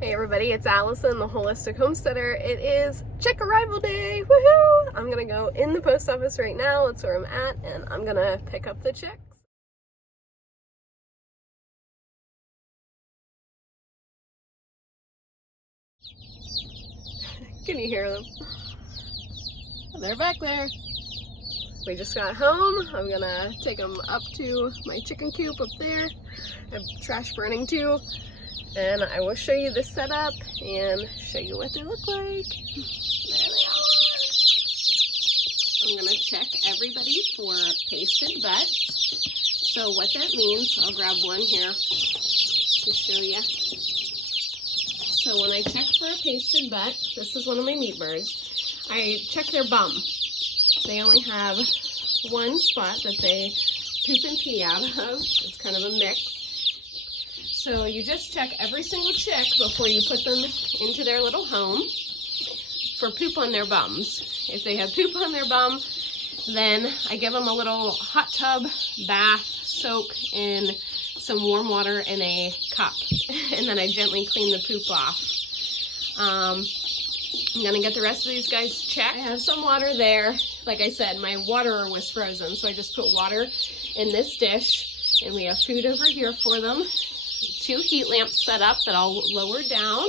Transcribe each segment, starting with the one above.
Hey everybody, it's Allison, the Holistic Homesteader. It is chick arrival day, woohoo! I'm gonna go in the post office right now, that's where I'm at, and I'm gonna pick up the chicks. Can you hear them? They're back there. We just got home. I'm gonna take them up to my chicken coop up there. I have trash burning too. And I will show you the setup and show you what they look like. There they are. I'm gonna check everybody for pasted butts. So what that means, I'll grab one here to show you. So when I check for a pasted butt, this is one of my meat birds, I check their bum. They only have one spot that they poop and pee out of. It's kind of a mix. So you just check every single chick before you put them into their little home for poop on their bums. If they have poop on their bum, then I give them a little hot tub bath, soak in some warm water in a cup, and then I gently clean the poop off. I'm gonna get the rest of these guys checked. I have some water there. Like I said, my water was frozen, so I just put water in this dish, and we have food over here for them. 2 heat lamps set up that I'll lower down,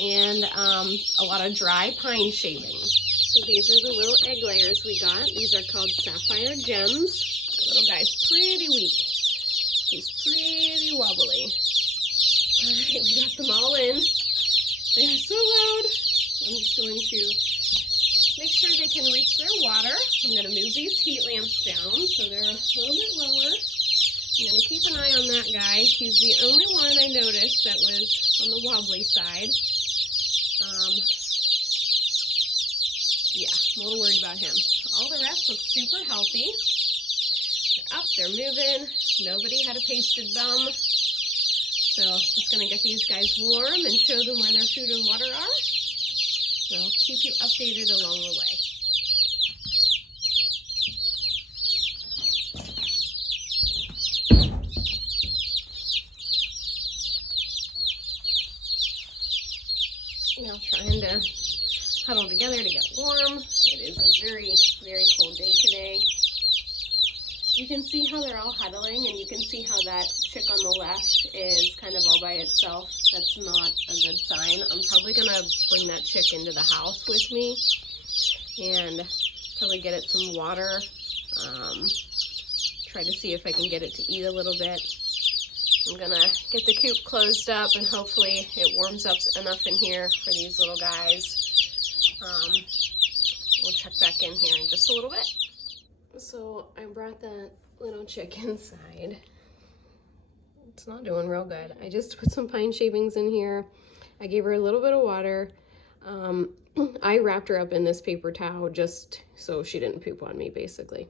and a lot of dry pine shavings. So these are the little egg layers we got. These are called sapphire gems. The little guy's pretty weak. He's pretty wobbly. All right, we got them all in. They are so loud. I'm just going to make sure they can reach their water. I'm going to move these heat lamps down so they're a little bit lower. I'm going to keep an eye on that guy. He's the only one I noticed that was on the wobbly side. Yeah, I'm a little worried about him. All the rest look super healthy. They're up, they're moving. Nobody had a pasted bum. So just going to get these guys warm and show them where their food and water are. And I'll keep you updated along the way. Now trying to huddle together to get warm. It is a very, very cold day today. You can see how they're all huddling, and you can see how that chick on the left is kind of all by itself. That's not a good sign. I'm probably going to bring that chick into the house with me and probably get it some water. Try to see if I can get it to eat a little bit. I'm going to get the coop closed up, and hopefully it warms up enough in here for these little guys. We'll check back in here in just a little bit. So I brought that little chick inside. It's not doing real good. I just put some pine shavings in here. I gave her a little bit of water. I wrapped her up in this paper towel just so she didn't poop on me, basically.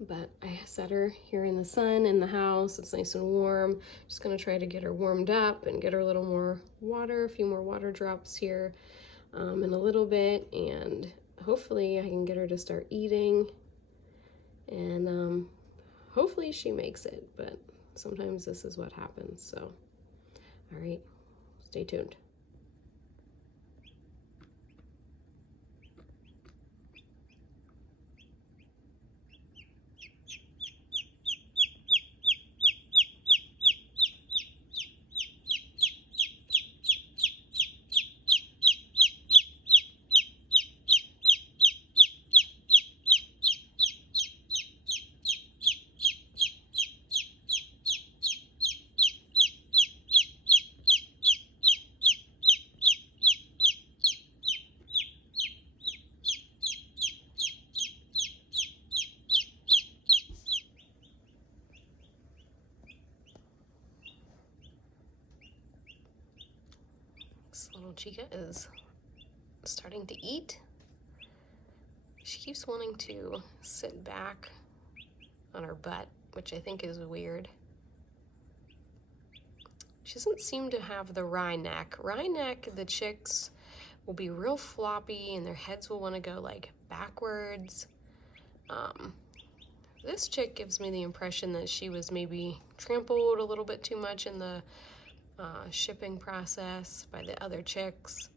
But I set her here in the sun in the house. It's nice and warm. Just gonna try to get her warmed up and get her a little more water, a few more water drops here in a little bit, and hopefully I can get her to start eating, and hopefully she makes it, but sometimes this is what happens. So, all right, stay tuned. This little chica is starting to eat. She keeps wanting to sit back on her butt, which I think is weird. She doesn't seem to have the wry neck. Wry neck, the chicks will be real floppy and their heads will want to go like backwards. This chick gives me the impression that she was maybe trampled a little bit too much in the shipping process by the other chicks.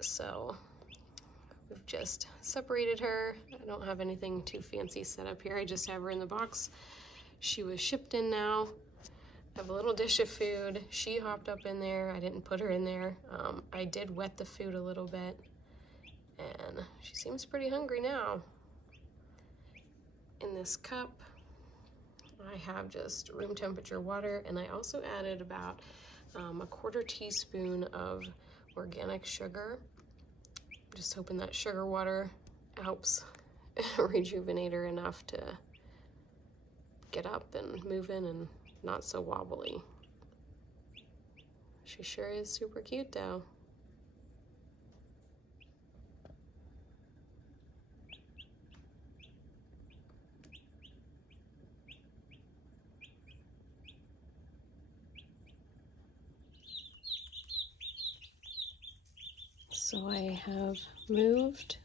So we've just separated her. I don't have anything too fancy set up here. I just have her in the box she was shipped in now. I have a little dish of food. She hopped up in there. I didn't put her in there. I did wet the food a little bit, and she seems pretty hungry now. In this cup, I have just room temperature water, and I also added about a 1/4 teaspoon of organic sugar. Just hoping that sugar water helps rejuvenate her enough to get up and moving and not so wobbly. She sure is super cute though. So I have moved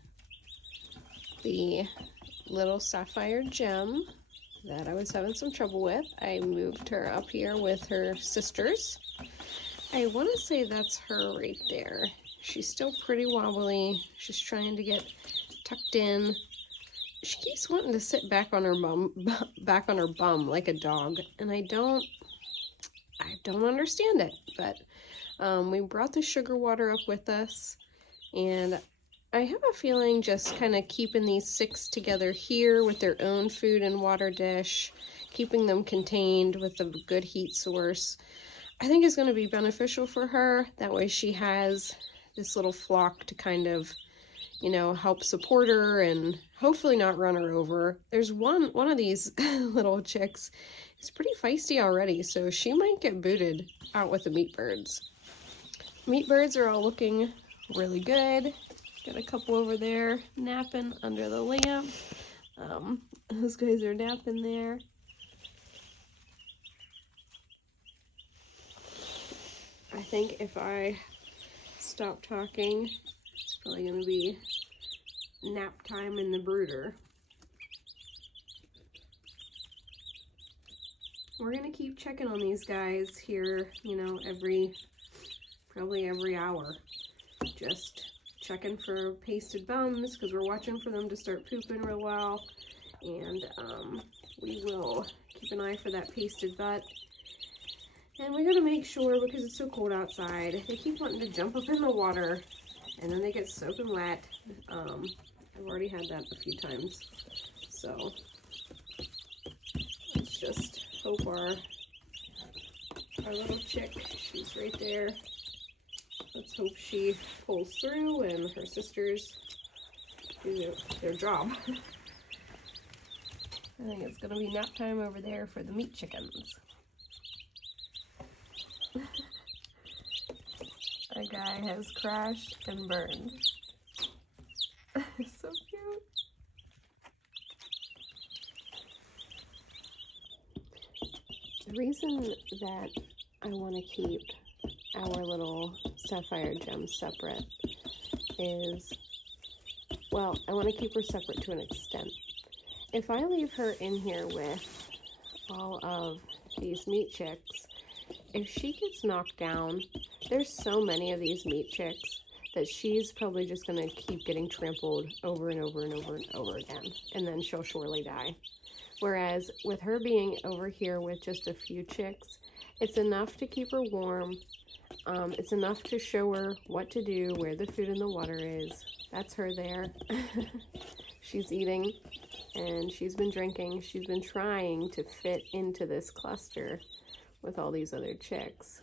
the little sapphire gem that I was having some trouble with. I moved her up here with her sisters. I want to say that's her right there. She's still pretty wobbly. She's trying to get tucked in. She keeps wanting to sit back on her bum like a dog, and I don't understand it. But we brought the sugar water up with us, and I have a feeling just kind of keeping these 6 together here with their own food and water dish, keeping them contained with a good heat source, I think is going to be beneficial for her. That way she has this little flock to kind of, you know, help support her and hopefully not run her over. There's one of these little chicks is pretty feisty already, so she might get booted out with the meat birds. Meat birds are all looking really good. Got a couple over there napping under the lamp. Those guys are napping there. I think if I stop talking, it's probably going to be nap time in the brooder. We're going to keep checking on these guys here, you know, probably every hour. Just checking for pasted bums because we're watching for them to start pooping real well, and we will keep an eye for that pasted butt. And we gotta make sure, because it's so cold outside, they keep wanting to jump up in the water and then they get soaking wet. I've already had that a few times, so let's just hope our little chick, she's right there. Let's hope she pulls through and her sisters do their job. I think it's going to be nap time over there for the meat chickens. That guy has crashed and burned. So cute. The reason that I want to keep our little sapphire gem separate is, well, I want to keep her separate to an extent. If I leave her in here with all of these meat chicks, if she gets knocked down, there's so many of these meat chicks that she's probably just going to keep getting trampled over and over and over and over again, and then she'll surely die. Whereas with her being over here with just a few chicks, it's enough to keep her warm. It's enough to show her what to do, where the food and the water is. That's her there. She's eating and she's been drinking. She's been trying to fit into this cluster with all these other chicks.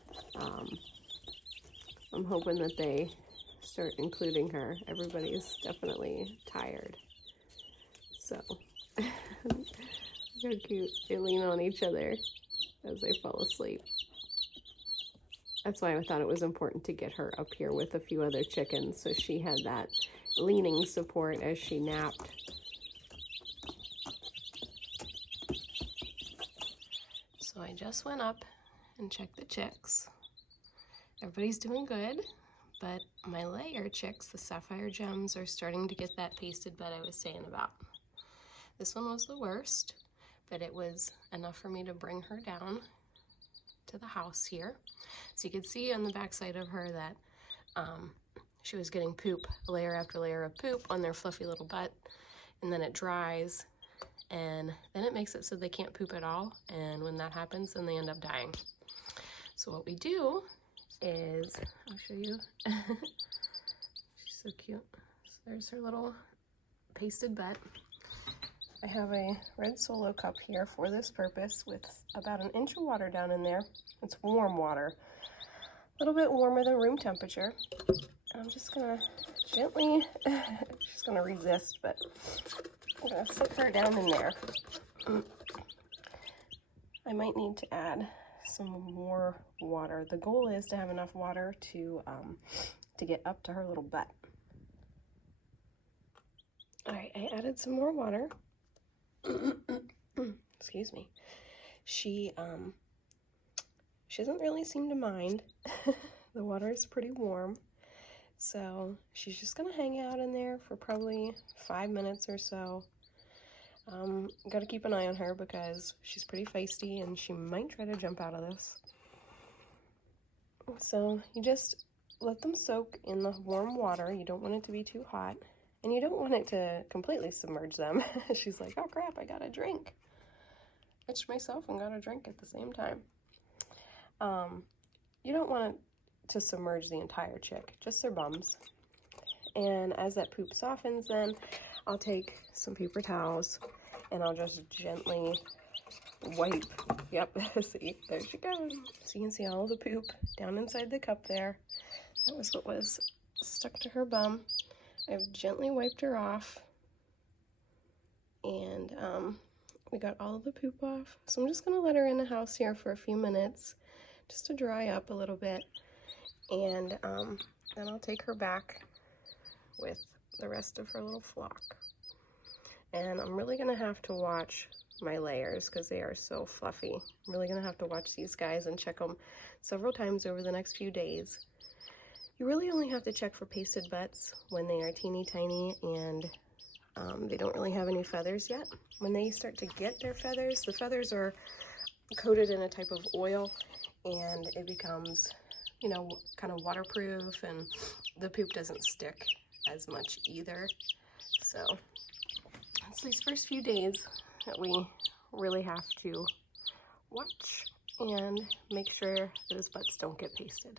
I'm hoping that they start including her. Everybody's definitely tired. So, how cute. They lean on each other as they fall asleep. That's why I thought it was important to get her up here with a few other chickens, so she had that leaning support as she napped. So I just went up and checked the chicks. Everybody's doing good, but my layer chicks, the sapphire gems, are starting to get that pasted butt I was saying about. This one was the worst, but it was enough for me to bring her down to the house here. So you can see on the back side of her that she was getting poop, layer after layer of poop on their fluffy little butt, and then it dries, and then it makes it so they can't poop at all, and when that happens, then they end up dying. So what we do is, I'll show you, she's so cute. So there's her little pasted butt. I have a red Solo cup here for this purpose with about an inch of water down in there. It's warm water, a little bit warmer than room temperature. I'm just gonna gently, she's gonna resist, but I'm gonna sit her down in there. I might need to add some more water. The goal is to have enough water to get up to her little butt. All right, I added some more water. Excuse me. She doesn't really seem to mind. The water is pretty warm. So she's just gonna hang out in there for probably 5 minutes or so. Gotta keep an eye on her because she's pretty feisty and she might try to jump out of this. So you just let them soak in the warm water. You don't want it to be too hot, and you don't want it to completely submerge them. She's like, oh crap, I got a drink. Itched myself and got a drink at the same time. You don't want it to submerge the entire chick, just their bums. And as that poop softens, then I'll take some paper towels and I'll just gently wipe. Yep, see, there she goes. So you can see all the poop down inside the cup there. That was what was stuck to her bum. I've gently wiped her off, and we got all the poop off. So I'm just gonna let her in the house here for a few minutes just to dry up a little bit, and then I'll take her back with the rest of her little flock. And I'm really gonna have to watch my layers because they are so fluffy. I'm really gonna have to watch these guys and check them several times over the next few days. You really only have to check for pasted butts when they are teeny tiny and they don't really have any feathers yet. When they start to get their feathers, the feathers are coated in a type of oil and it becomes, you know, kind of waterproof, and the poop doesn't stick as much either. So it's these first few days that we really have to watch and make sure those butts don't get pasted.